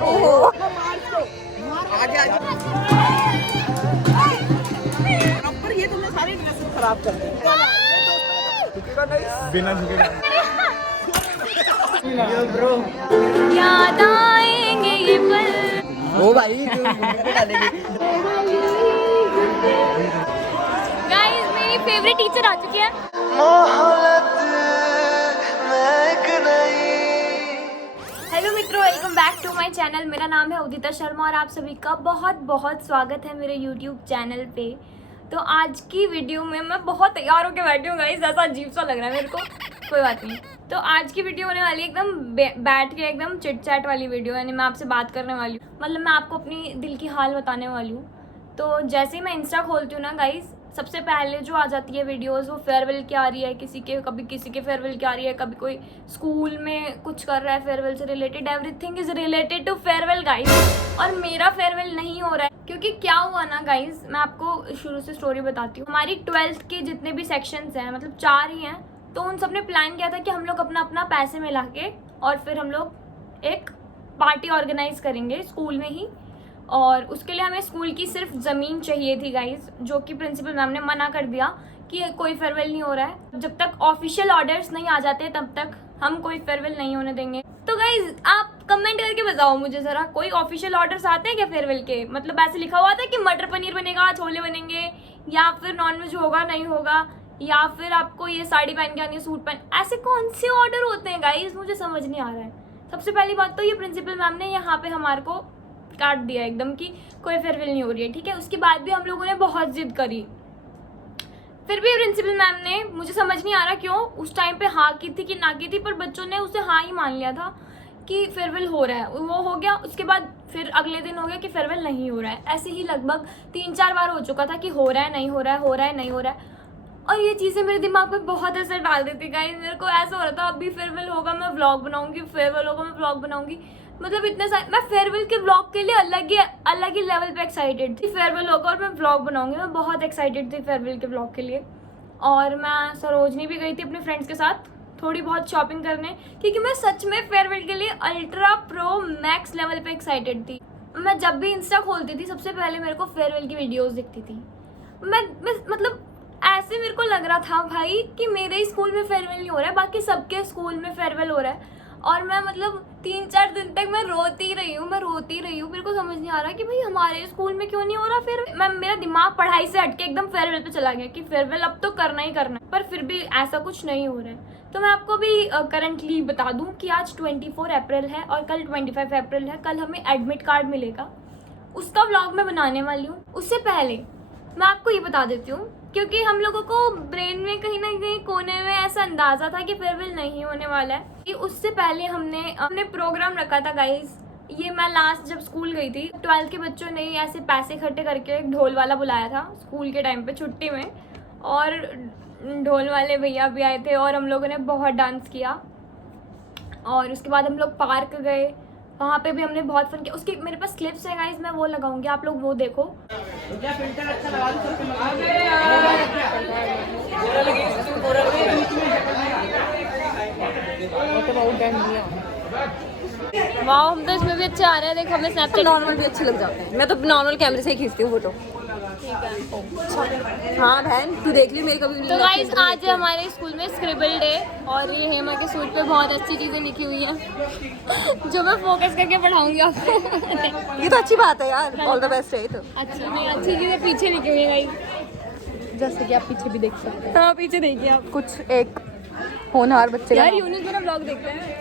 आगे आगे ये तुमने सारी ड्रेस खराब कर दी। बिना झुके ब्रो याद आएंगे ये पल। ओ भाई डालेंगे। गाइस मेरी फेवरेट टीचर आ चुकी है। हेलो मित्रों, welcome back to my channel. मेरा नाम है उदिता शर्मा और आप सभी का बहुत बहुत स्वागत है मेरे यूट्यूब चैनल पे। तो आज की वीडियो में मैं बहुत तैयार होकर बैठी हूँ गाइस, ऐसा अजीब सा लग रहा है मेरे को, कोई बात नहीं। तो आज की वीडियो होने वाली है एकदम बैठ के एकदम चिट चैट वाली वीडियो, यानी मैं आपसे बात करने वाली हूँ, मतलब मैं आपको अपनी दिल की हाल बताने वाली हूँ। तो जैसे ही मैं इंस्टा खोलती हूँ ना गाइस, सबसे पहले जो आ जाती है वीडियोस वो फेयरवेल की आ रही है किसी के, कभी किसी के फेयरवेल की आ रही है, कभी कोई स्कूल में कुछ कर रहा है फेयरवेल से related. Everything is related to farewell guys. और मेरा फेयरवेल नहीं हो रहा है क्योंकि क्या हुआ ना गाइस, मैं आपको शुरू से स्टोरी बताती हूँ। हमारी 12th के जितने भी सेक्शंस हैं, मतलब 4 ही हैं, तो उन सब ने प्लान किया था कि हम लोग अपना अपना पैसे मिला के और फिर हम लोग एक पार्टी ऑर्गेनाइज करेंगे स्कूल में ही। और उसके लिए हमें स्कूल की सिर्फ ज़मीन चाहिए थी गाइस, जो कि प्रिंसिपल मैम ने मना कर दिया कि कोई फेयरवेल नहीं हो रहा है। जब तक ऑफिशियल ऑर्डर्स नहीं आ जाते तब तक हम कोई फेयरवेल नहीं होने देंगे। तो गाइस आप कमेंट करके बताओ मुझे ज़रा, कोई ऑफिशियल ऑर्डर्स आते हैं क्या फेयरवेल के? मतलब ऐसे लिखा हुआ था कि मटर पनीर बनेगा, छोले बनेंगे, या फिर नॉनवेज होगा नहीं होगा, या फिर आपको ये साड़ी पहन के आनी है, सूट पहन, ऐसे कौन से ऑर्डर होते हैं गाइस? मुझे समझ नहीं आ रहा है। सबसे पहली बात तो ये प्रिंसिपल मैम ने यहाँ पे हमारे को काट दिया एकदम कि कोई फेयरवेल नहीं हो रही है, ठीक है। उसके बाद भी हम लोगों ने बहुत जिद करी, फिर भी प्रिंसिपल मैम ने, मुझे समझ नहीं आ रहा क्यों, उस टाइम पे हाँ की थी कि ना की थी, पर बच्चों ने उसे हाँ ही मान लिया था कि फेयरवेल हो रहा है। वो हो गया, उसके बाद फिर अगले दिन हो गया कि फेयरवेल नहीं हो रहा है। ऐसे ही लगभग 3-4 बार हो चुका था कि हो रहा है नहीं हो रहा है, हो रहा है नहीं हो रहा है। और ये चीज़ें मेरे दिमाग पे बहुत असर डाल देती गाइस। मेरे को ऐसा हो रहा था अभी फेयरवेल होगा मैं व्लॉग बनाऊंगी, फेयरवेल होगा मैं व्लॉग बनाऊंगी, मतलब इतने सारे। मैं फेयरवेल के व्लॉग के लिए अलग ही लेवल पे एक्साइटेड थी। फेयरवेल होगा और मैं व्लॉग बनाऊंगी, मैं बहुत एक्साइटेड थी फेयरवेल के व्लॉग के लिए। और मैं सरोजनी भी गई थी अपने फ्रेंड्स के साथ थोड़ी बहुत शॉपिंग करने, क्योंकि मैं सच में फेयरवेल के लिए अल्ट्रा प्रो मैक्स लेवल पे एक्साइटेड थी। मैं जब भी इंस्टा खोलती थी सबसे पहले मेरे को फेयरवेल की वीडियोज़ दिखती थी। मैं मतलब ऐसे मेरे को लग रहा था भाई कि मेरे ही स्कूल में फेयरवेल नहीं हो रहा है, बाकी सबके स्कूल में फेयरवेल हो रहा है। और मैं मतलब 3-4 दिन तक मैं रोती रही हूँ मेरे को समझ नहीं आ रहा कि भाई हमारे स्कूल में क्यों नहीं हो रहा। फिर मेरा दिमाग पढ़ाई से हटके एकदम फेयरवेल पे चला गया कि फेयरवेल अब तो करना ही करना है, पर फिर भी ऐसा कुछ नहीं हो रहा है। तो मैं आपको भी करंटली बता दूं कि आज 24 अप्रैल है और कल 25 अप्रैल है। कल हमें एडमिट कार्ड मिलेगा, उसका व्लॉग मैं बनाने वाली हूँ। उससे पहले मैं आपको ये बता देती हूँ, क्योंकि हम लोगों को ब्रेन में कहीं ना कहीं कोने में ऐसा अंदाजा था कि फेयरवेल नहीं होने वाला है, कि उससे पहले हमने प्रोग्राम रखा था गाइस। ये मैं लास्ट जब स्कूल गई थी, 12th के बच्चों ने ऐसे पैसे इकट्ठे करके एक ढोल वाला बुलाया था स्कूल के टाइम पे छुट्टी में, और ढोल वाले भैया भी आए थे और हम लोगों ने बहुत डांस किया। और उसके बाद हम लोग पार्क गए, वहाँ पे भी हमने बहुत फन किया। उसकी मेरे पास क्लिप्स है गाइस, मैं वो लगाऊंगी, आप लोग वो देखो। वाह, हम तो इसमें भी अच्छे आ रहे हैं। देखो हमें स्नैपचैट नॉर्मल भी अच्छे लग जाते हैं। मैं तो नॉर्मल कैमरे से ही खींचती हूँ फोटो। हाँ बहन, तू देख ली मेरी कभी। तो गाइस आज हमारे स्कूल में स्क्रिबल डे, और ये हेमा के सूट पे बहुत अच्छी चीज़ें लिखी हुई हैं जो मैं फोकस करके पढ़ाऊंगी आपको। ये तो अच्छी बात है यार, ऑल द बेस्ट है। तो अच्छा नहीं, अच्छी चीज़ें पीछे लिखी हुई है गाइस, जैसे कि आप पीछे भी देख सकते हैं। हाँ पीछे देखिए आप, कुछ एक होनहार बच्चे यार यूनिस मेरा ब्लॉग देखते हैं,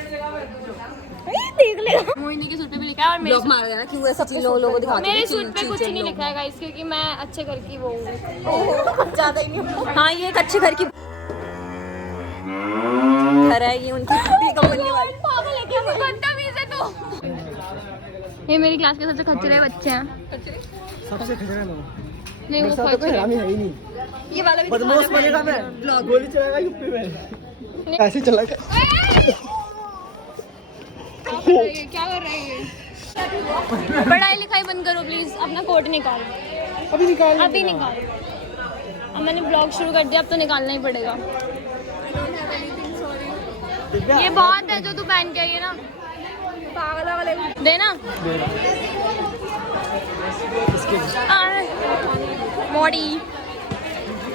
देख ले। मोहिनी के सूट पे भी लिखा है, और मेरे मार देना क्यों ऐसा चीज लोगों को दिखाते हैं। मेरे सूट पे कुछ नहीं लिखा है गाइस, क्योंकि मैं अच्छे घर की वो हूँ, ज्यादा ही नहीं। हाँ ये एक अच्छे घर की घर है, ये उनकी कंपनी वाली। पागल है क्या, बदतमीज है तू। ये मेरी क्लास के सबसे खच्चरे बच्चे हैं। सबसे खतरा नहीं वो खच्चरे है ही नहीं, ये वाला भी बदमाश बनेगा मैं, गोली चलाएगा यूपी में, ऐसे चलाएगा। क्या कर रहे हैं? पढ़ाई लिखाई बंद करो प्लीज, अपना कोट निकाल। अभी निकाल। अब मैंने ब्लॉग शुरू कर दिया, अब तो निकालना ही पड़ेगा। ये बहुत है जो तू पहन के आई है ना। देना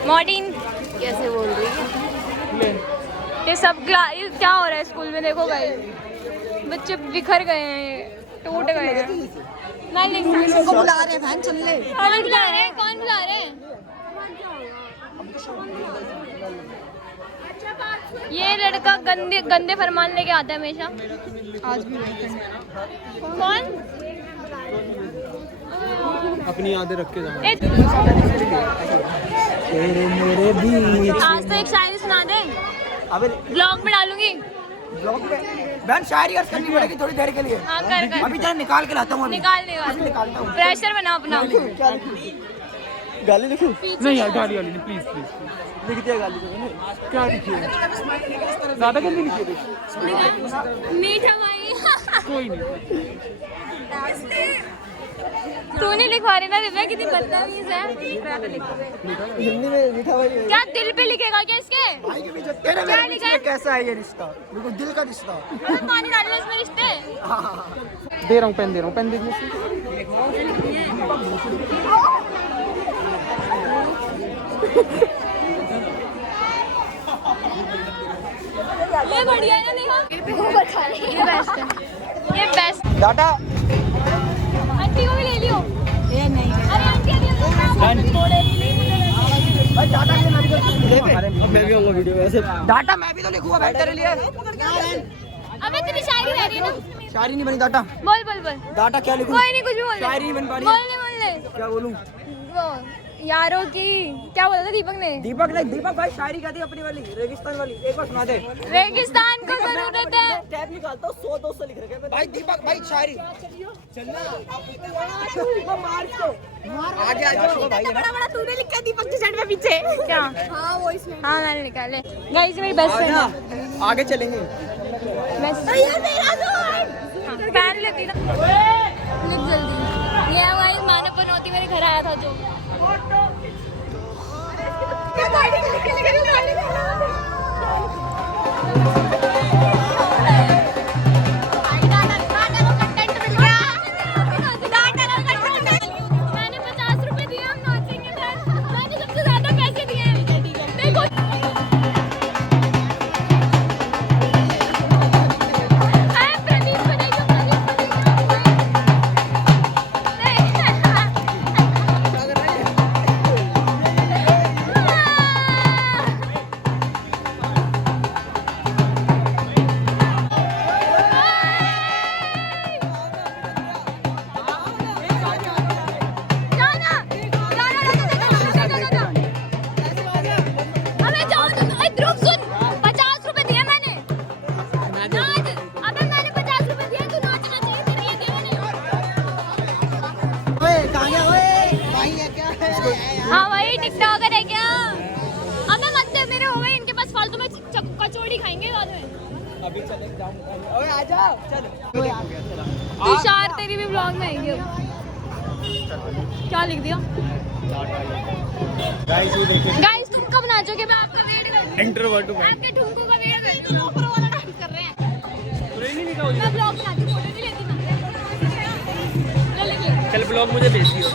मॉर्टिन कैसे बोल रही है? ये सब ये क्या हो रहा है स्कूल में? देखो भाई बच्चे बिखर गए हैं, टूट गए हैं। को बुला रहे हैं, चल ले। कौन बुला रहे हैं? कौन बुला रहे हैं? ये लड़का गंदे गंदे फरमान लेके आता है हमेशा। आज भी कौन? अपनी यादें रख के जाओ। आज तो एक शायरी सुना दे, अबे ब्लॉग में डालूंगी। ब्लॉग में बहन शायरी अर्ज करनी पड़ेगी थोड़ी देर के लिए। हाँ कर अभी जरा निकाल के लाता हूँ। निकाल निकालता हूँ। प्रेशर बना अपना। क्या लिखूं? गाली लिखूं? नहीं यार गाली वाली नहीं, प्लीज प्लीज। लिख दिया गाली को मैंने। क्या लिखिए? ज्यादा गंदी लिखिए। मीठा भाई कोई नहीं। तूने लिखवा रही ना दिव्या, कितनी बदतमीज है। हिंदी में लिखा भाई। क्या दिल पे लिखेगा क्या इसके? भाई के पीछे तेरे क्या मेरे लिखा है? बीच में कैसा है ये रिश्ता? बिल्कुल दिल का रिश्ता। पानी डाल ले इसमें रिश्ते। दे रहा हूँ पेन, दे रहा हूँ पेन, दीजिए। ये बढ़िया है ना? देखो ये बेस्ट है, ये बेस्ट। डाटा आंटी को भी ले लियो। ये नहीं, अरे आंटी भाई डाटा के अब मैं भी होगा वीडियो वैसे। डाटा मैं भी तो लिखूंगा भाई तेरे लिए। अबे तेरी शायरी रह रही है ना। शायरी नहीं बनी डाटा। बोल बोल बोल। डाटा क्या लिखूं? कोई नहीं, कुछ भी बोल ले। शायरी नहीं बन पा रही। बोल क्या बोलूं? वो यारों की क्या बोला था दीपक ने? दीपक नहीं, दीपक भाई शायरी का थी अपनी वाली, रेगिस्तान वाली। एक बार सुना दे। रेगिस्तान को जरूरत है। टैब निकालता हूँ, 100-200 लिख रखे भाई। दीपक भाई शायरी चलना। आगे आगे भाई है ना। बड़ा तूने लिखा दीपक की साइड में पीछे। क्या? हाँ वो इसमें। हाँ मैंने निकाले। गाइस मेरी बेस्ट फ्रेंड है। आगे चलेंगे। बेस्ट पैन लेती ना। लिख जल्दी। ये भाई मानव पनौती मेरे घर आया था जो। मैंने 50 रुपए दिए, हम नाचेंगे सर। मैंने सबसे ज्यादा पैसे दिए हैं। देखो प्रदीप को देखो, प्रदीप को हाँ भाई टिकटॉकर है क्या? अबे मत दे, मेरे हो गए इनके पास फालतू में कचौड़ी खाएंगे बाद में। अभी चले जाऊं। ओए आजा चल। तुषार तेरी भी ब्लॉग में आएगी अब। क्या लिख दिया? गाइस तुम कब नाचोगे? मैं आपका वेट कर रही हूं। इंट्रोवर्ट हूं। आपके ठुमकों का वेट कर रही हूं। ऊपर वाला डांस कर रहे हैं। मैं ब्लॉग बनाती हूं, फोटो नहीं लेती मैं। ले ले। कल ब्लॉग मुझे भेज दियो।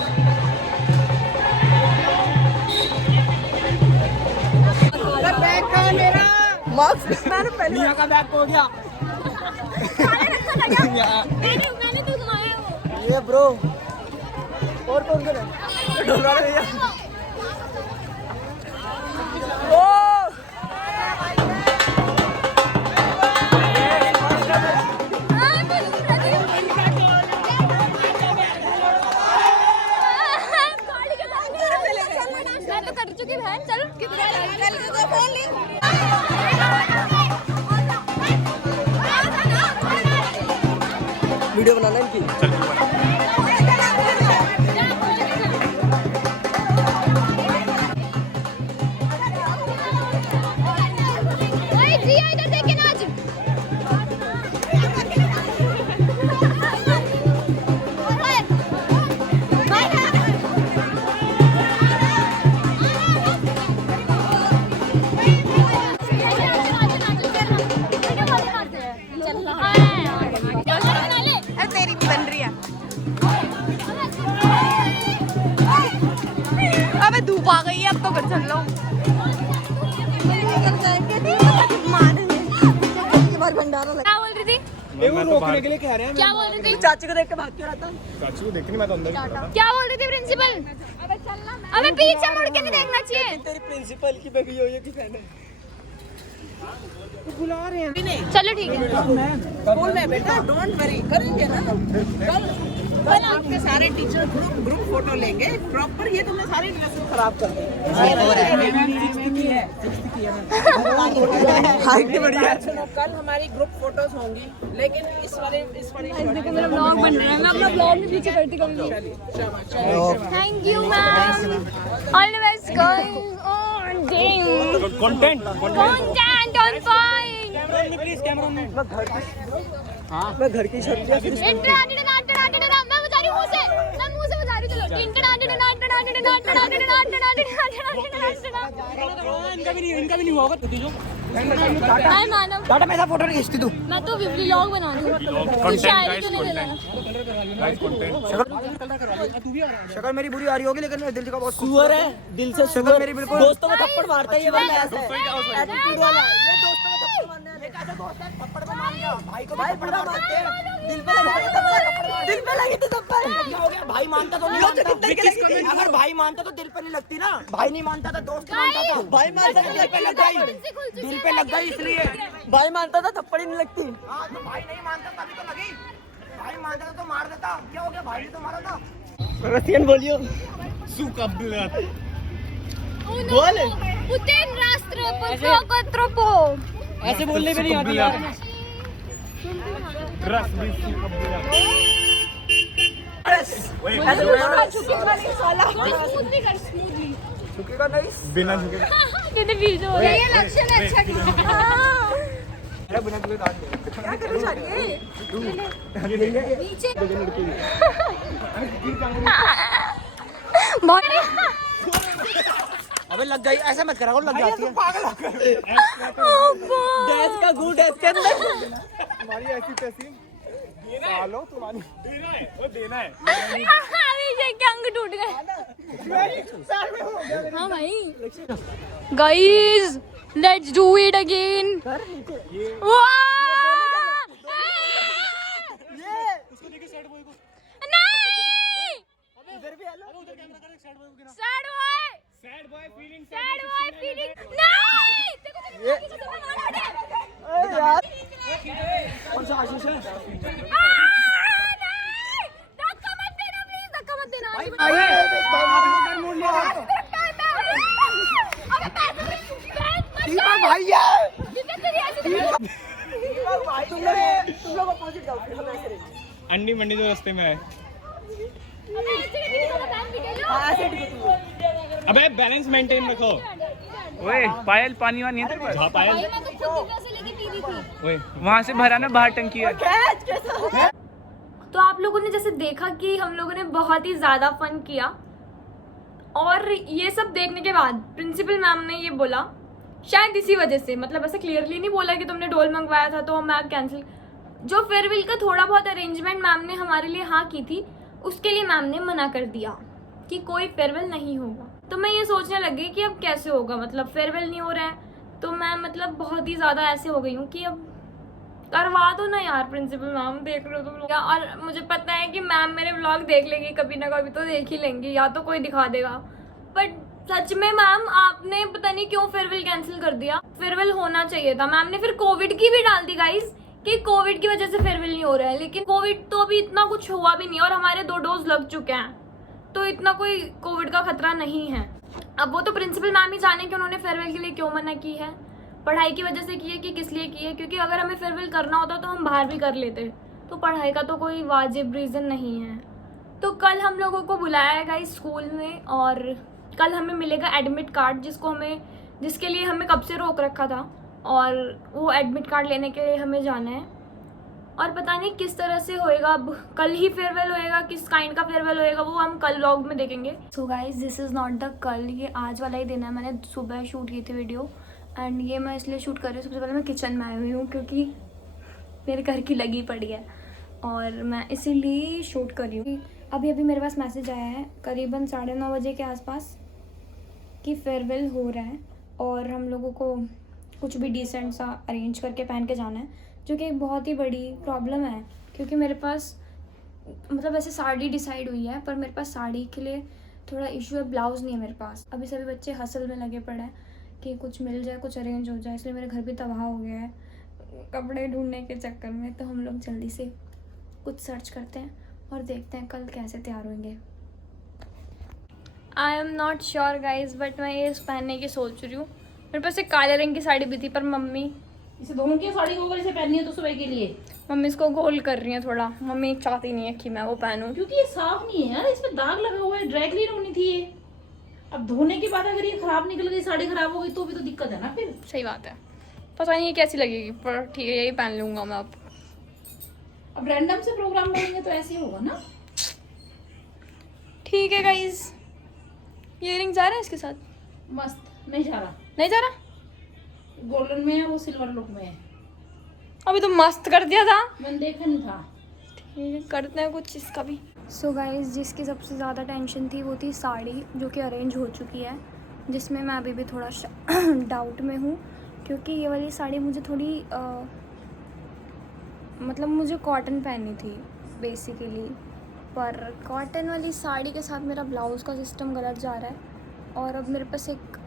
बैग का मेरा मार्क्स मैंने पहले मियां का बैग हो गया। मैंने तो घुमाया वो। ये ब्रो और कौन कौन है? डोला भैया। ओ मैं तो कर चुकी बहन। चल वीडियो बनाना इनकी। इधर देख के नाच। चल तो कर चल लो क्या बोल रही थी मैं तो रोकने के लिए कह रहे हैं। क्या बोल रही थी चाची को देख के भाग के रहा था। चाची को देखनी, मैं तो अंदर ही खड़ा। क्या बोल रही थी प्रिंसिपल अबे पीछे मुड़ के नहीं देखना चाहिए तेरी प्रिंसिपल की बेबी हो की फैन है। बुला रहे हैं। चलो ठीक है स्कूल में बेटा डोंट वरी, करेंगे ना कल आपके सारे टीचर ग्रुप फोटो लेंगे प्रॉपर। ये तुमने सारे ड्रेसेस खराब कर दी। हाइट बढ़िया। कल हमारी ग्रुप फोटोज होंगी, लेकिन इस वाले देखो मेरा ब्लॉग बन रहा है, मैं अपना ब्लॉग भी पीछे करती करूंगी। Thank you ma'am, always going on day content on fine. Please camera में। मैं घर की छत पे मैं बजा रही हूं मुंह से, मैं मुंह से बजा रही हूं। चलो इनका भी नहीं होगा जो हाय मानव, टाटा मैं फोटो नहीं खींचती तू। मैं तो व्लॉग बना रही हूं, शायरी तो नहीं दे रहा। शक्ल मेरी बुरी आ रही होगी, लेकिन मेरे दिल का बहुत सुअर है। दिल से शक्ल मेरी बिल्कुल। दोस्तों में थप्पड़ मारता है ये बंदा, ऐसा है एटीट्यूड वाला। ये दोस्तों में थप्पड़ मारने वाला, ये कैसा दोस्त है? थप्पड़ को मान गया भाई को, भाई बड़ा मारते हैं। दिल पे लगी तो थप्पड़, दिल पे लगी तो थप्पड़। क्या हो गया? भाई मानता तो नहीं मानता। अगर भाई मानता तो दिल पे नहीं लगती ना। भाई नहीं मानता था, दोस्त मानता था। भाई मानता था, दिल पे लग गई, दिल पे लग गई इसलिए। भाई मानता था थप्पड़ ही नहीं लगती। हाँ तो भाई नहीं मानता तभी तो लगी। भाई मानता था तो मार देता। क्या हो गया? भाई ने तो मारा था। रसियन बोलियो। बोल। पुतिन राष्ट्रपति ऐसे बोलने भी नहीं आती यार। झुकेगा नहीं, बिना झुके कहते बीच हो रहा है। ये लक्षण अच्छा बिना झुके क्या करना चाहिए नीचे। अबे लग गई, ऐसा मत करा, लग जाती है। गैस का घूंट है इसके अंदर। तुम्हारी ऐसी तैसी सालो तुम्हारी देना है के अंग टूट गए। हाँ भाई, guys let's do it again. कौन सा आशीष है? अंडी मंडी जो रास्ते में है। अबे बैलेंस मेंटेन रखो। ओए पायल पानी वानी है तेरे हाँ पायल, ओए वहाँ से भरा ना बाहर टंकी है। तो आप लोगों ने जैसे देखा कि हम लोगों ने बहुत ही ज़्यादा फन किया, और ये सब देखने के बाद प्रिंसिपल मैम ने ये बोला, शायद इसी वजह से, मतलब ऐसा क्लियरली नहीं बोला कि तुमने डोल मंगवाया था तो हम कैंसिल। जो फेयरवेल का थोड़ा बहुत अरेंजमेंट मैम ने हमारे लिए हाँ की थी, उसके लिए मैम ने मना कर दिया कि कोई फेयरवेल नहीं होगा। तो मैं ये सोचने लगी कि अब कैसे होगा, मतलब फेयरवेल नहीं हो रहा है तो मैं मतलब बहुत ही ज़्यादा ऐसे हो गई हूँ कि अब करवा दो ना यार प्रिंसिपल मैम, देख लो तुम लोग। और मुझे पता है कि मैम मेरे व्लॉग देख लेंगी, कभी ना कभी तो देख ही लेंगी, या तो कोई दिखा देगा। बट सच में मैम आपने पता नहीं क्यों फेयरवेल कैंसिल कर दिया। फेयरवेल होना चाहिए था। मैम ने फिर कोविड की भी डाल दी गाइस कि कोविड की वजह से फेयरवेल नहीं हो रहा है, लेकिन कोविड तो अभी इतना कुछ हुआ भी नहीं और हमारे 2 डोज लग चुके हैं, तो इतना कोई कोविड का खतरा नहीं है। अब वो तो प्रिंसिपल मैम ही जाने कि उन्होंने फेयरवेल के लिए क्यों मना की है, पढ़ाई की वजह से की है कि किस लिए की है, क्योंकि अगर हमें फेयरवेल करना होता तो हम बाहर भी कर लेते, तो पढ़ाई का तो कोई वाजिब रीज़न नहीं है। तो कल हम लोगों को बुलाया गया स्कूल में, और कल हमें मिलेगा एडमिट कार्ड, जिसके लिए हमें कब से रोक रखा था, और वो एडमिट कार्ड लेने के लिए हमें जाना है। और पता नहीं किस तरह से होएगा, अब कल ही फेयरवेल होएगा, किस काइंड का फेयरवेल होएगा वो हम कल व्लॉग में देखेंगे। So guys this is not the कल, ये आज वाला ही दिन है। मैंने सुबह शूट की थी वीडियो, एंड ये मैं इसलिए शूट कर रही हूँ, सबसे पहले मैं किचन में आई हुई हूँ क्योंकि मेरे घर की लगी पड़ी है, और मैं इसीलिए शूट कर रही हूँ। अभी मेरे पास मैसेज आया है करीबन 9:30 बजे के आसपास की फेयरवेल हो रहा है और हम लोगों को कुछ भी डिसेंट सा अरेंज करके पहन के जाना है, जो कि एक बहुत ही बड़ी प्रॉब्लम है क्योंकि मेरे पास मतलब ऐसे साड़ी डिसाइड हुई है पर मेरे पास साड़ी के लिए थोड़ा इशू है, ब्लाउज़ नहीं है मेरे पास। अभी सभी बच्चे हसल में लगे पड़े हैं कि कुछ मिल जाए, कुछ अरेंज हो जाए, इसलिए मेरे घर भी तबाह हो गया है कपड़े ढूंढने के चक्कर में। तो हम लोग जल्दी से कुछ सर्च करते हैं और देखते हैं कल कैसे तैयार होंगे। I am not sure guys, but मैं ये पहनने की सोच रही हूँ। मेरे पास एक काले रंग की साड़ी भी थी पर मम्मी इसे दोनों की साड़ी को से पहननी है तो सुबह के लिए मम्मी इसको गोल कर रही है थोड़ा। मम्मी चाहती नहीं है कि मैं वो पहनूं क्योंकि ये साफ नहीं है यार, इस पे दाग लगा हुआ है, ड्राई क्लीन होनी थी ये। अब धोने के बाद अगर ये खराब निकल गई, साड़ी खराब हो गई तो भी तो दिक्कत है ना फिर। सही बात है, पता नहीं ये कैसी लगेगी पर ठीक है यही पहन लूंगा मैं। अब रैंडम से प्रोग्राम करेंगे तो ऐसे ही होगा ना। ठीक है गाइज, ये रिंग जा रहा है इसके साथ? मस्त। नहीं जा रहा, नहीं जा रहा, गोल्डन में है वो, सिल्वर लुक में है। अभी तो मस्त कर दिया था, मैंने देखा नहीं था। ठीक है करते हैं कुछ इसका भी। सो गाइज, जिसकी सबसे ज़्यादा टेंशन थी वो थी साड़ी, जो कि अरेंज हो चुकी है, जिसमें मैं अभी भी थोड़ा डाउट में हूँ क्योंकि ये वाली साड़ी मुझे थोड़ी मतलब मुझे कॉटन पहननी थी बेसिकली, पर कॉटन वाली साड़ी के साथ मेरा ब्लाउज़ का सिस्टम गलत जा रहा है और अब मेरे पास एक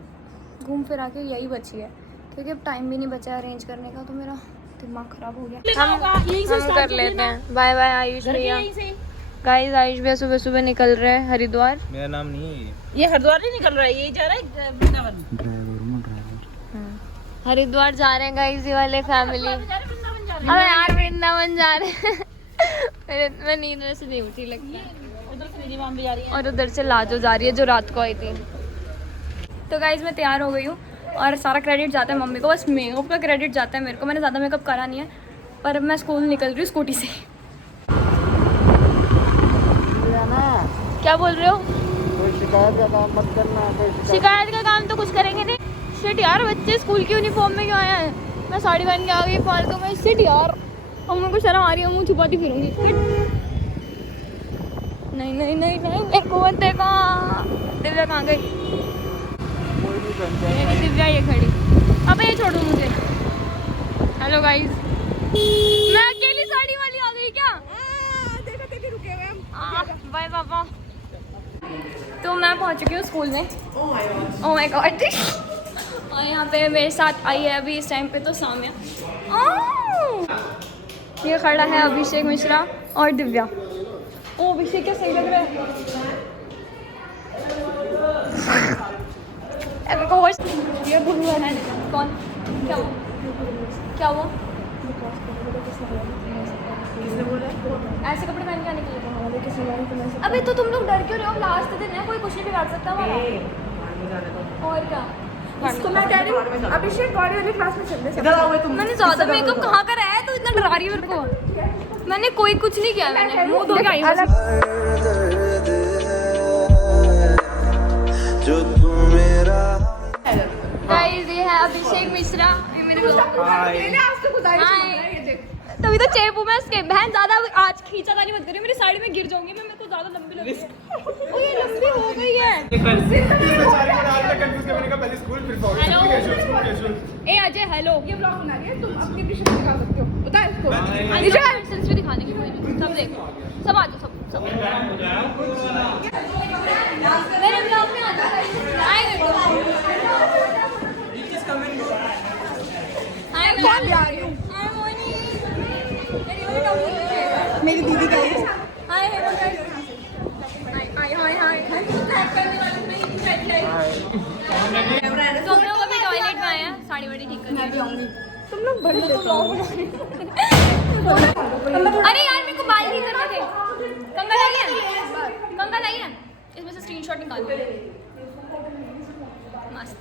घूम फिरा के यही बची है क्योंकि अब टाइम भी नहीं बचा अरेंज करने का, तो मेरा दिमाग ख़राब हो गया। हम कर लेते हैं। बाय बाय आयुष भैया। गाइस आयुष भैया सुबह सुबह निकल रहे हैं हरिद्वार। मेरा नाम नहीं है ये हरिद्वार नहीं निकल रहा है, ये जा रहा है वृंदावन। हरिद्वार जा रहे हैं गाइस ये वाले फैमिली। अबे यार वृंदावन जा रहे हैं। मैं नींद में से नहीं उठी लगता है। उधर से मेरी माम भी जा रही है और उधर से लाजो जा रही है जो रात को आई थी। तो गाइस मैं तैयार हो गई हूँ और सारा क्रेडिट जाता है मम्मी को, बस मेकअप का क्रेडिट जाता है मेरे को। मैंने ज़्यादा मेकअप करा नहीं है पर मैं स्कूल निकल रही हूँ स्कूटी से। क्या बोल रहे हो? कोई शिकायत का काम मत करना। शिकायत का काम तो कुछ करेंगे नहीं। शिट यार, बच्चे स्कूल की यूनिफॉर्म में क्यों आया है? मैं साड़ी पहन के आ गई फालतू में। शिट यार, अब मेरे को शर्म आ रही है, मुँह छुपाती फिरूंगी। नहीं नहीं नहीं नहीं, मेरे को मत देखा। दिव्या कहाँ गई? दिव्या ये खड़ी। अबे ये छोड़ दो मुझे। हेलो गाइस, मैं अकेली साड़ी वाली आ गई क्या? बाय पापा। तो मैं पहुंच चुकी हूँ स्कूल में। Oh my God. और यहाँ पे मेरे साथ आई है अभी इस टाइम पे तो साम्या। ये खड़ा है अभिषेक मिश्रा और दिव्या। ओ अभिषेक क्या सही लग रहा है। ये बुलवा है कौन? क्या वो? क्या वो? ऐसे कपड़े पहन के आने के लिए? अबे तो तुम लोग डर क्यों रहे हो? लास्ट दिन है, कोई कुछ नहीं बिगाड़ सकता हमारा। और क्या? इसको मैं कह रही हूँ अभिषेक गौरी वाली क्लास में चलने से। मैंने ज़्यादा मेकअप कहाँ करा है? तो इतना डरा रही है मेरे को। मैंने कोई कुछ नहीं किया, मैंने मुँह धो के आई हूँ। गाइस ये है अभिषेक मिश्रा, ये मेरे को हाय। तभी तो चेपू में इसके बहन ज़्यादा आज खींचा नहीं मत करिए, मेरी साड़ी में गिर जाऊंगी मैं। मेरे को ज़्यादा लंबी लग रही है। ओ ये लंबी हो गई है। हेलो ए अजय, हेलो। ये ब्लॉग बना रही है, तुम अपनी भी शक्ल दिखा सकते हो, बता इसको। सेल्स भी दिखाने की कोई सब देखो, सब आ जाओ, सब मेरे ब्लॉग में आ जाओ। मेरी दीदी का है। हाय हाय हाय हाय। तो हम लोग अभी टॉयलेट में आए हैं, साड़ी वाड़ी ठीक करने। मैं भी आऊंगी। तुम लोग बड़े तो ब्लॉग बना रहे हो। अरे यार मेरे को बाल ठीक करने थे। कंगा लाइए, कंगा लाइए, इसमें से स्क्रीनशॉट निकाल दो। मस्त।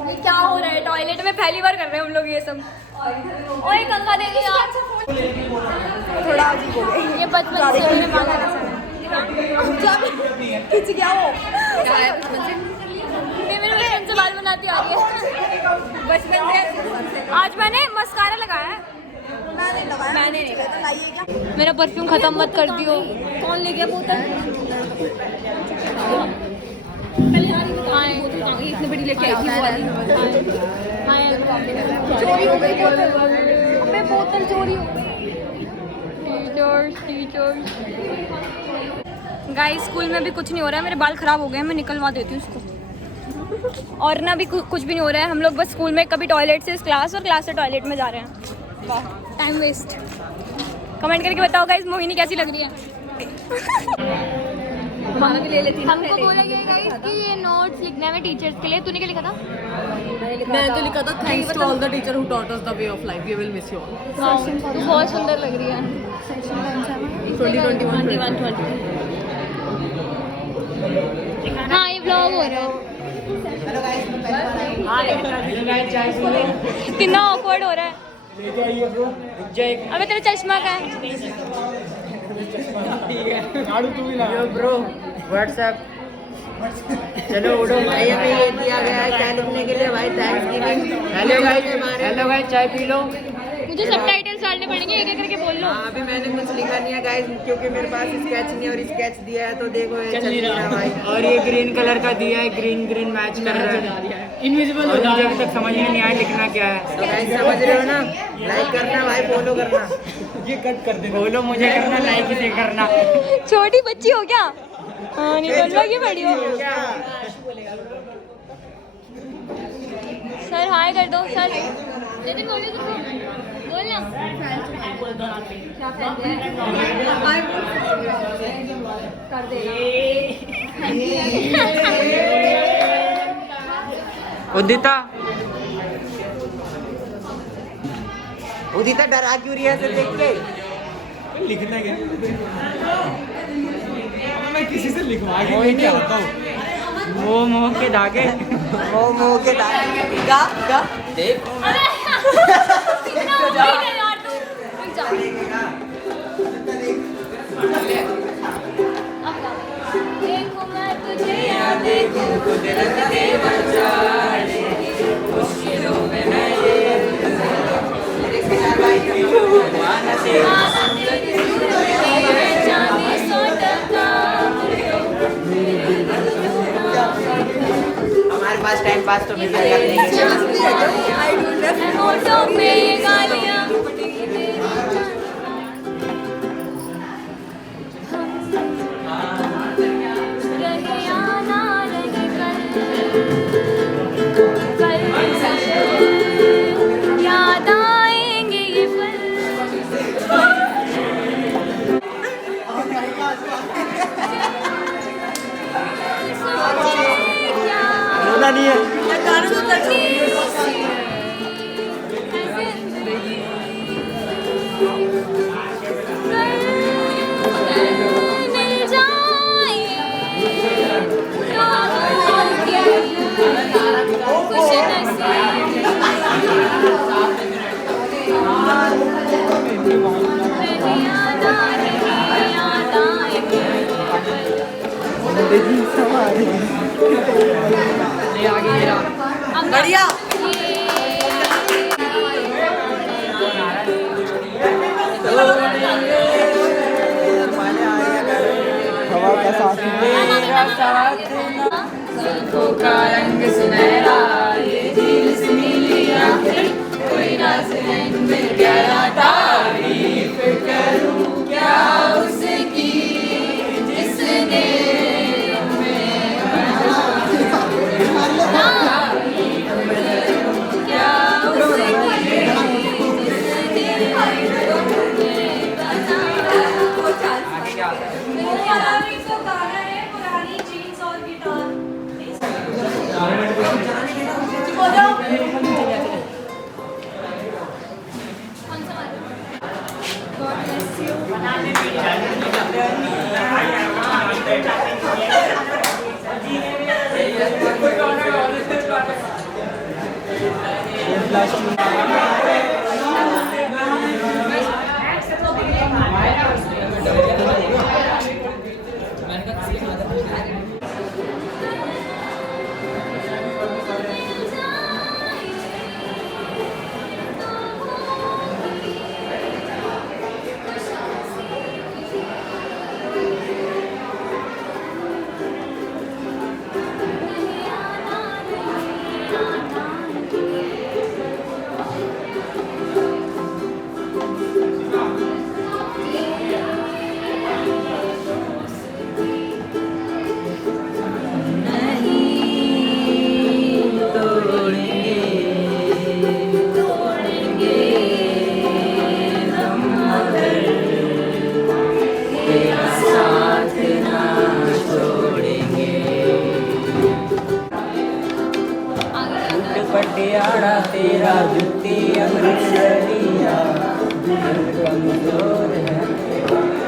ये क्या हो रहा है? टॉयलेट में पहली बार कर रहे हैं हम लोग ये सब। ओए कंगा दे दो यार। थोड़ा अजीब हो गया ये बचपन से मेरे बाल खिंच गया वो। ये मेरे बचपन से बाल बनाती आ रही है। बचपन से आज मैंने मस्कारा लगाया है। मैंने लगाया। मैंने नहीं लगाया। लाइए क्या? मेरा परफ्यूम खत्म मत कर दियो। कौन ले गया बोतल? इतनी बड़ी लेके आई थी चोरी हो गई बोतल, बोतल चोरी हो गई। टीचर्स गाइस स्कूल में भी कुछ नहीं हो रहा है, मेरे बाल खराब हो गए हैं, मैं निकलवा देती हूँ इसको। और ना भी कुछ भी नहीं हो रहा है, हम लोग बस स्कूल में कभी टॉयलेट से क्लास और क्लास से टॉयलेट में जा रहे हैं। वाह टाइम वेस्ट। कमेंट करके बताओ गाइस मोहिनी कैसी लग रही है। ले लेती हमको बोला गया गाइस कि ये नोट्स लिखने में टीचर्स के लिए। तूने क्या लिखा था? मैंने तो लिखा था thanks to all the teacher who taught us the way of life, we will miss you all. तू बहुत सुंदर लग रही है। 2021 हाँ ये व्लॉग हो रहा है। कितना ऑकवर्ड हो रहा है। अबे तेरा चश्मा का है। ब्रो व्हाट्सएप चलो उठो भाई, अभी ये दिया गया है क्या लिखने के लिए भाई, थैंक्स गिविंग। हेलो गाइस चाय पी लो। मुझे सबटाइटल्स डालने पड़ेंगे, एक एक करके बोल लो। अभी मैंने कुछ लिखा नहीं है गाइस, क्योंकि मेरे पास स्केच नहीं है और स्केच दिया है तो देखो ये चल नहीं रहा भाई। और ये ग्रीन कलर का दिया है, ग्रीन ग्रीन मैच कर रहा है, इनविजिबल हो रहा है। अभी तक समझ में नहीं आया लिखना क्या है। तो गाइस समझ रहे हो ना, लाइक करना भाई, फॉलो करना। ये कट कर दे, फॉलो मुझे करना, लाइक इसे करना। छोटी बच्ची हो क्या? हाँ नहीं बोल रहा, ये बड़ी हो। सर हाय कर दो सर। जतिन बोलो तुमको, बोल ना। कर देगा। उदिता उदिता डरा क्यों रही है ऐसे देख के? लिखना क्या? मैं किसी से लिखवा के क्या होता हूँ। मोह के धागे, मोह के धागे गा गा देख। कितना उम्मीद है यार तू। रुक जा। अब गा। देखो मैं तुझे याद देखूं कुदरत दे बचाने, मुश्किलों में मैं ये हमारे पास टाइम पास तो मिल जाएगा। याद आएंगे ये पल। रोना नहीं है। बढ़िया। हवा का साथ मेरा साथ का रंग सुनहरा, ये झील से नीली आंखें, कोई नाज़नीन मिल गया, तारीफ करूं क्या उसकी जिसने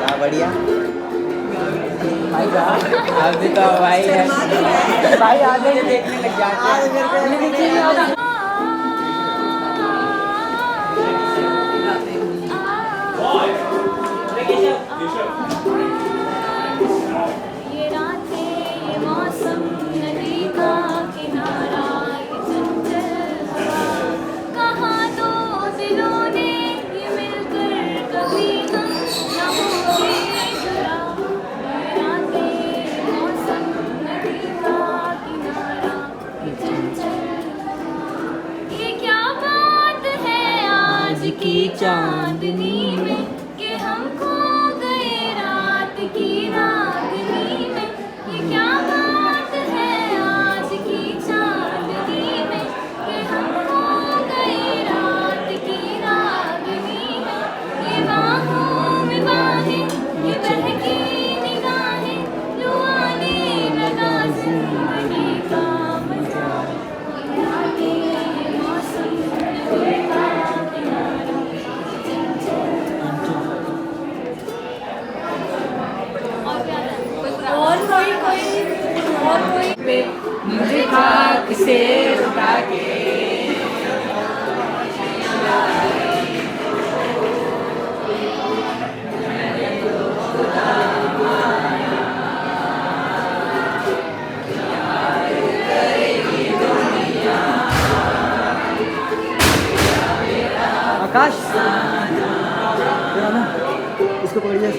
क्या बढ़िया अभी तो भाई भाई आगे देखने लग जाते ये रातें ये मौसम नदी का किनारा ये चंचल हवा कहाँ दो दिलों ने ये मिलकर कभी हम न होंगे जुड़ा ये रातें ये मौसम नदी का किनारा ये चंचल हवा ये क्या बात है आज की चांदनी में कि हम खो गए रात की रागनी में ये क्या बात है आज की चांदनी में कि हम खो गए रात की रागनी में ये बाहों में बाहें ये बहकी निगाहें लुआने लगा जिंदगी का मजा ये रातें ये मौसम नदी का किनारा और कोई मुझे खाक से उठा के आकाश इसको पकड़िए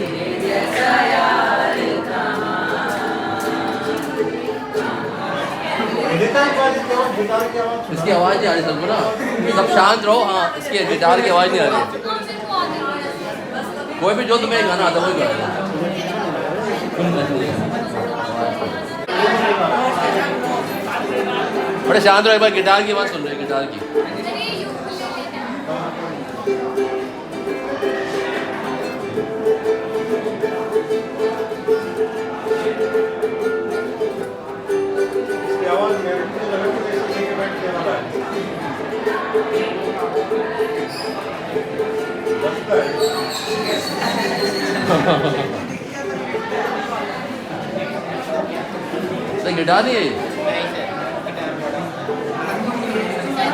इसकी आवाज नहीं आ रही सबको ना, सब शांत रहो। हाँ, इसकी गिटार की आवाज नहीं आ रही। कोई भी जो तुम्हें गाना आता वही गाना। बड़े शांत रहो, एक बार गिटार की आवाज सुन रहे, गिटार की। तो गिटार नहीं है ये?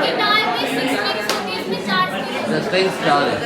गिटार में 6 स्ट्रिंग्स होती है, इसमें 4 स्ट्रिंग्स स्ट्रिंग्स 4 है।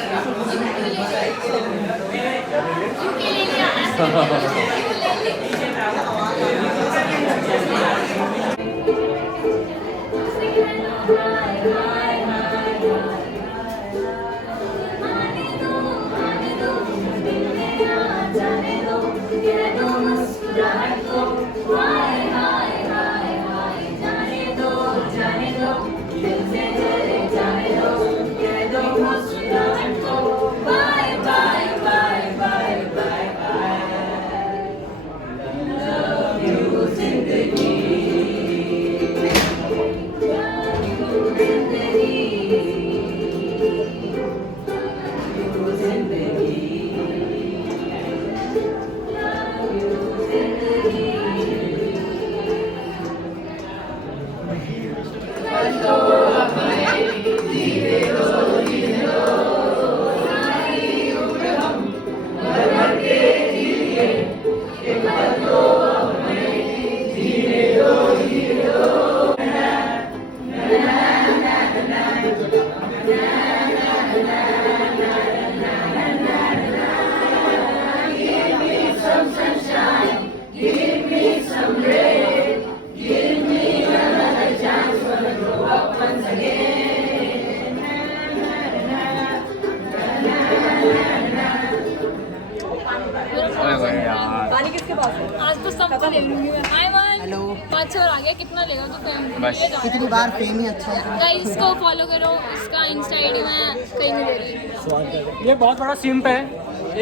आज तो सबको ले लूंगी मैं। हाय वन। हेलो 500 आ गया, कितना लेगा तो टाइम? बस। कितनी बार फेम ही अच्छा है। गाइस को फॉलो करो, इसका इंस्टा आईडी मैं कहीं नहीं दे रही। ये बहुत बड़ा सिम्प है,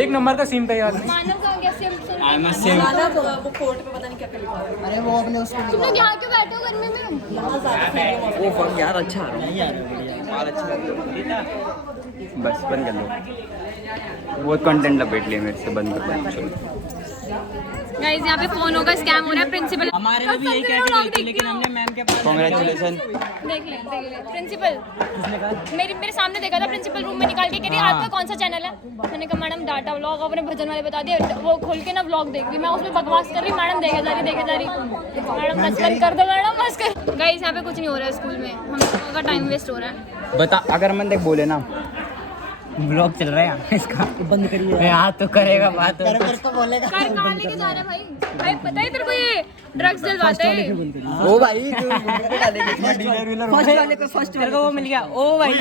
1 नंबर का सिम्प है यार। मानव का हो गया सिम वो कोर्ट पे पता नहीं क्या कर लिखा है। अरे वो अपने उसको तुम लोग यहाँ क्यों बैठे हो गर्मी में? वो फक यार अच्छा नहीं यार बढ़िया अच्छा बस बंद कर लो, बहुत कंटेंट लपेट लिया मेरे से, बंद कर दो। चलो गाइस यहाँ पे फोनों का स्कैम हो रहा है। प्रिंसिपल हमारे में भी यही कहते थे लेकिन हमने मैम के पास कांग्रेचुलेशन देख ले प्रिंसिपल मेरे सामने देखा था प्रिंसिपल रूम में निकाल के कह रही आपका कौन सा चैनल है। मैंने कहा मैडम डाटा व्लॉग, अपने भजन वाले बता दिया। वो खोल के ना व्लॉग देख रही, मैं उसमें बकवास कर रही, मैडम देखे जा रही। मैडम मस्कर कर दो, मैडम मस्कर। गाइस यहाँ पे कुछ नहीं हो रहा है स्कूल में, हम लोगों का टाइम वेस्ट हो रहा है। बता अगर मन देख बोले ना ब्लॉग चल रहा है इसका बंद करिए यार तो करेगा बात तो बोलेगा। कार कहाँ लेके जा रहा है भाई पता है तेरे को ये ड्रग्स दिलवाते हैं। ओ भाई फर्स्ट वाले को वो मिल गया। ओ भाई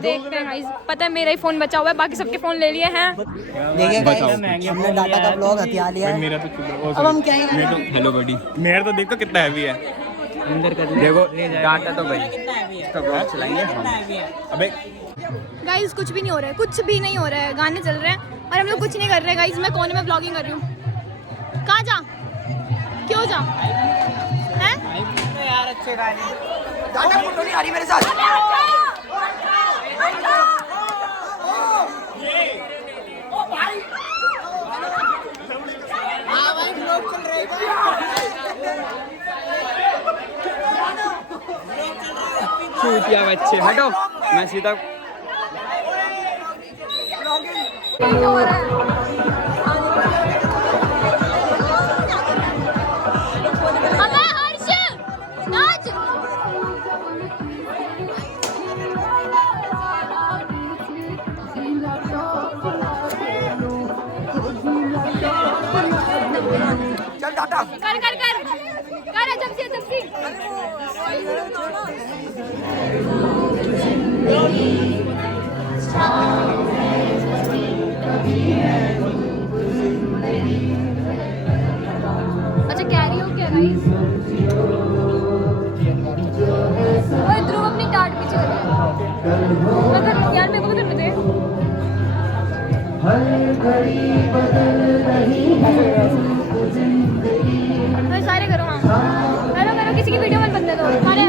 देखते हैं गाइस, पता है मेरा ही फोन बचा हुआ है, बाकी सबके फोन ले लिए हैं। देखिए गाइस हमने डाटा का ब्लॉग हथिया लिया है। मेरा तो अब हम क्या हेलो बडी, मेरा तो देखो कितना हैवी है। अंदर कर देखो डाटा तो भाई इसका ब्लॉग चलाएंगे हम। अबे गाइस कुछ भी नहीं हो रहा है, कुछ भी नहीं हो रहा है, गाने चल रहे हैं और हम लोग कुछ नहीं कर रहे। गाइस मैं कोने में व्लॉगिंग कर रही हूँ। कहाँ जा, क्यों जा हैं यार अच्छे गाने डाटा फोटो नहीं आ रही मेरे साथ। चूतिया बच्चे हटो, मैं सीधा चल डाटा कर जब से अच्छा कैरी हो क्या गाइस? और ध्रुव अपनी टाट पीछे कर रहा है। अगर यार मेरे को भी करने दे। सारे करो, हाँ करो किसी की वीडियो मत बनने दो, सारे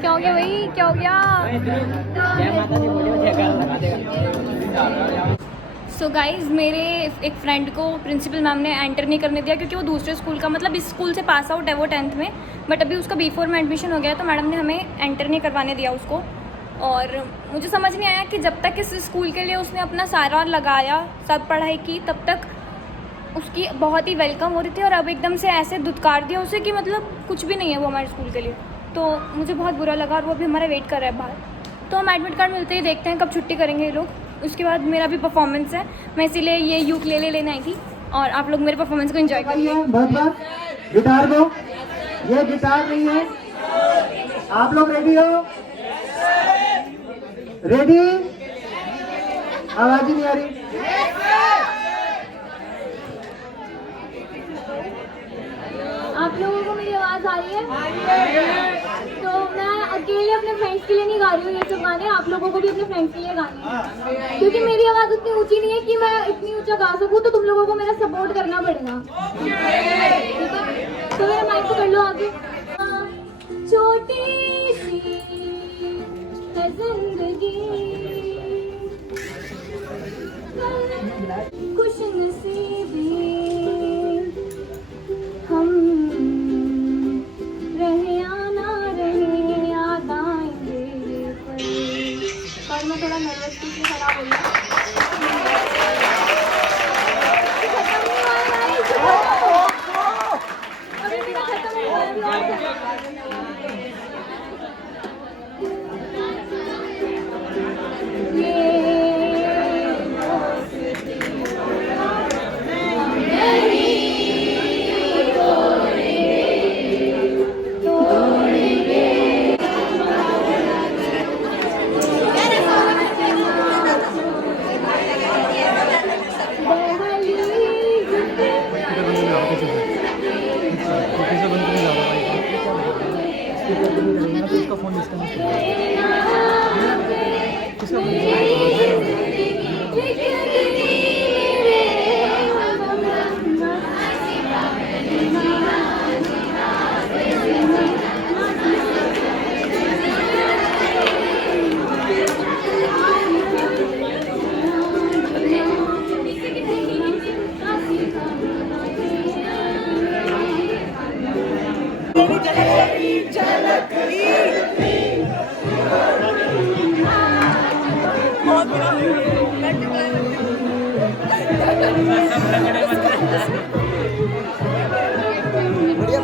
क्या हो गया भाई, क्या हो गया? सो गाइज मेरे एक फ्रेंड को प्रिंसिपल मैम ने एंटर नहीं करने दिया क्योंकि वो दूसरे स्कूल का, मतलब इस स्कूल से पास आउट है वो 10th में, बट अभी उसका B4 में एडमिशन हो गया तो मैडम ने हमें एंटर नहीं करवाने दिया उसको। और मुझे समझ नहीं आया कि जब तक इस स्कूल के लिए उसने अपना सारा लगाया, सब पढ़ाई की, तब तक उसकी बहुत ही वेलकम हो रही थी और अब एकदम से ऐसे धुतकार दिया उसे कि मतलब कुछ भी नहीं है वो हमारे स्कूल के लिए। तो मुझे बहुत बुरा लगा और वो अभी हमारा वेट कर रहा है बाहर। तो हम एडमिट कार्ड मिलते ही देखते हैं कब छुट्टी करेंगे ये लोग। उसके बाद मेरा भी परफॉर्मेंस है, मैं इसीलिए ये यूकेलेले लेने आई थी और आप लोग मेरे परफॉर्मेंस को एंजॉय करिए। गिटार को, ये गिटार नहीं है। आप लोग रेडी हो? रेडी? आवाज ही नहीं आ रही। आप लोगों को मेरी आवाज़ आ रही है? तो मैं अकेले अपने फ्रेंड्स के लिए नहीं गा रही हूँ ये सब गाने, आप लोगों को भी अपने फ्रेंड्स के लिए गाने हैं क्योंकि मेरी आवाज़ उतनी ऊंची नहीं है कि मैं इतनी ऊंचा गा सकूँ, तो तुम लोगों को मेरा सपोर्ट करना पड़ेगा। ठीक है, तो मेरा माइक पकड़ लो आगे। छोटी सी है जिंदगी, खुश नसीबी हम रहे आना रहे, याद आएंगे पर मैं थोड़ा नर्वस थी इसलिए खराब हो गया। अभी भी खत्म हो गया।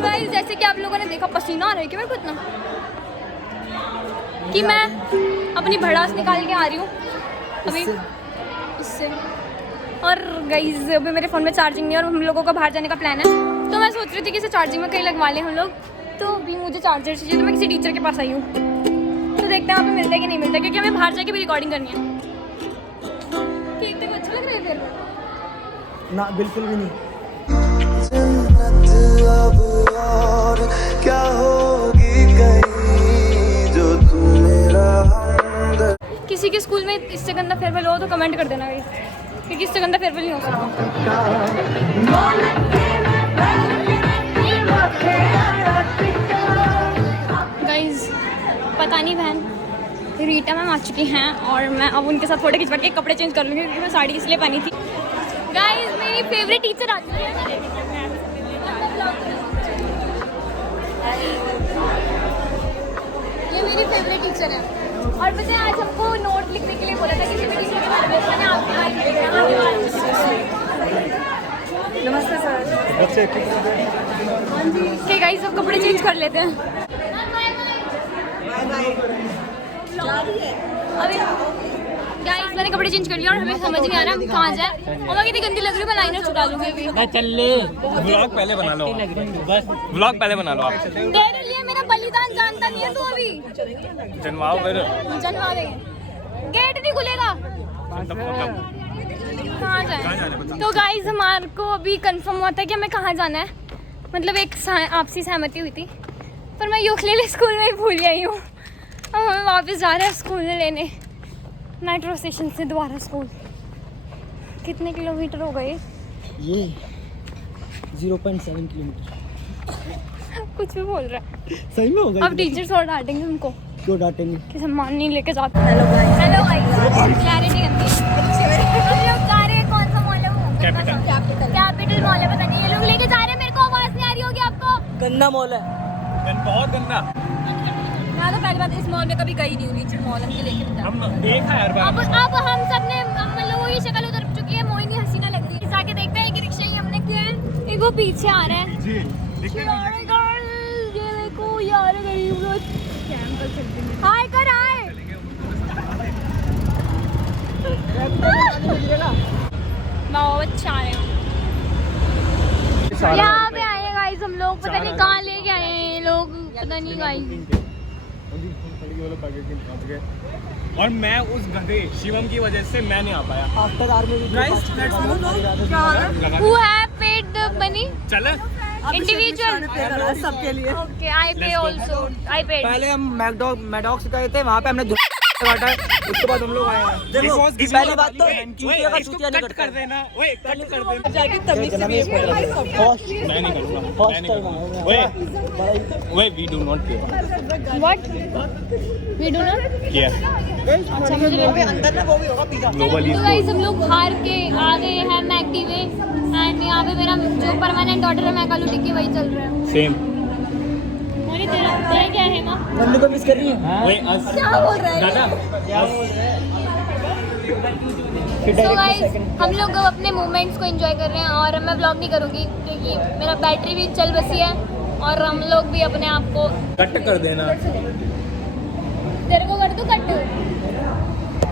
गाइस जैसे कि आप लोगों ने देखा पसीना आ रहा है क्या मेरे को इतना कि मैं अपनी भड़ास निकाल के आ रही हूँ अभी इससे। और गाइस अभी मेरे फ़ोन में चार्जिंग नहीं है और हम लोगों का बाहर जाने का प्लान है, तो मैं सोच रही थी कि इसे चार्जिंग में कहीं लगवा लें हम लोग। तो अभी मुझे चार्जर चाहिए, तो मैं किसी टीचर के पास आई हूँ, तो देखते हैं वहाँ पे मिलता है कि नहीं मिलता, क्योंकि हमें बाहर जाके भी रिकॉर्डिंग करनी है। केक देखो अच्छा लग रहा है फिर ना बिल्कुल भी नहीं। क्या होगी कहीं जो तू मेरा किसी के स्कूल में इससे गंदा फेयरवेल हो तो कमेंट कर देना गाइस, क्योंकि इससे गंदा फेयरवेल नहीं हो सकता। गाइस पता नहीं बहन रीटा मैम आ चुकी हैं और मैं अब उनके साथ फोटो खिंचवा के कपड़े चेंज कर लूँगी, क्योंकि मैं साड़ी इसलिए पहनी थी। गाइस मेरी फेवरेट टीचर आ चुकी है। ये मेरी फेवरेट टीचर है और मुझे आज हमको नोट लिखने के लिए बोला था किसी भी टीचर के बारे में। मैंने आपके नमस्ते सर। ठीक है सब कपड़े चेंज कर लेते हैं। अभी गाइस मैंने कपड़े चेंज कर लिया और हमें समझ नहीं आ रहा कहाँ जाए, और मैं कितनी गंदी लग रही है, मैं लाइनर छुटा लूँगी अभी। चल ले व्लॉग पहले बना लो, बस व्लॉग पहले बना लो आप। तेरे लिए मेरा बलिदान जानता नहीं है तू अभी। जनवाओ फिर जनवा देंगे, गेट नहीं खुलेगा। कहाँ जाए? तो गाइस हमारे को अभी कंफर्म हुआ था कि हमें कहाँ जाना है, मतलब एक आपसी सहमति हुई थी, पर मैं यूकेलेले स्कूल में ही भूल आई हूँ। अब हमें वापस जा रहे हैं स्कूल में लेने, मेट्रो स्टेशन से दोबारा स्कूल। कितने किलोमीटर हो गए? ये 0.7 किलोमीटर। कुछ भी बोल रहा है। सही में होगा। अब टीचर्स और डांटेंगे हमको। क्यों डांटेंगे? कि सम्मान नहीं लेके जाते। हेलो गाइस क्लैरिटी करती है। हम लोग जा रहे हैं, कौन सा मॉल है वो? कैपिटल मॉल है, पता नहीं ये लोग लेके जा रहे हैं। मेरे को आवाज नहीं आ रही होगी आपको? गंदा मॉल है, बहुत गंदा। मैं तो पहली बात इस मॉल में कभी गई नहीं हूँ, नीचे मॉल है लेके हम देखा यार अब हम सब ने हम लोगों की शक्ल उतर चुकी है, मोहिनी हसीना लग रही है। जाके देखते हैं कि रिक्शा ही हमने किया है, एक वो पीछे आ रहा है। ये देखो यार गरीब लोग हाय कर आए। बहुत अच्छा है। यहाँ पे आए गाइस हम लोग, पता नहीं कहाँ लेके आए हैं लोग, पता नहीं गाइस। और मैं उस गधे शिवम की वजह से मैं नहीं आ पाया। After army Who have paid the money? चल Individual सबके लिए। Okay, I pay also. I paid. पहले हम मैकडॉक्स गए थे, वहाँ पे हमने काटा, उसके बाद हम लोग आए हैं। देखो पहली बात तो चूतिया का चूतिया नहीं करता। कर देना, ओए कट कर देना। जाके तमीज से वेट कर रहा है। मैं नहीं करूँगा, मैं नहीं करूँगा। ओए we do not care. What? We do not? Care. अच्छा मुझे लगा अंदर में वो भी होगा पिज़्ज़ा। ग्लोबली तो गाइस हम लोग बाहर के आ गए हैं मैकडी में, एंड यहाँ पे मेरा जो परमानेंट ऑर्डर है मैकालू टिक्की वही चल रहा है। सेम। मोनी तेरा क्या है माँ? नन्नू को मिस कर रही है। ओए अस क्या बोल रहा है? दादा तो गाइस हम लोग अब अपने मोमेंट्स को एंजॉय कर रहे हैं, और मैं व्लॉग नहीं करूँगी क्योंकि मेरा बैटरी भी चल बसी है, और हम लोग भी अपने आप को कट कर देना। तेरे को कर दूँ कट?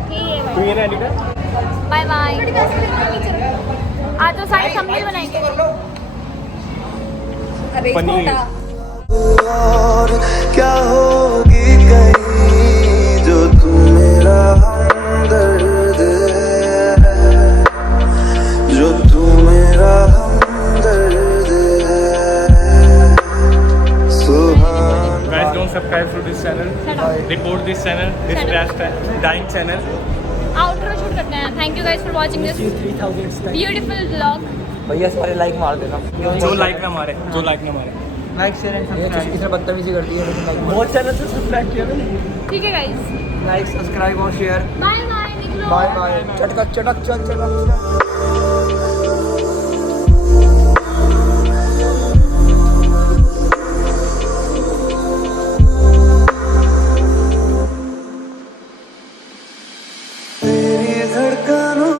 ठीक है तू ये ना निकल। Bye bye. आज तो सारे थंबनेल बनाएंगे। पनीर और क्या होगी कहीं जो तू मेरा हमदर्द है, जो तू मेरा हमदर्द है। सुहाना गाइस डोंट चैनल डिस्ट्रेस्ड है, डाइंग चैनल। आउटरो शूट करते हैं। Thank you guys for watching this 3000 beautiful vlog. भैया सारे लाइक मार देना, जो लाइक ना मारे, जो लाइक ना मारे। Like share and subscribe. इसने बदतमीजी कर दी है लेकिन लाइक बहुत चैनल से सब्सक्राइब किया मैंने। ठीक है गाइस, लाइक सब्सक्राइब और शेयर। बाय बाय निकलो। Bye bye. चटक चटक चल चल।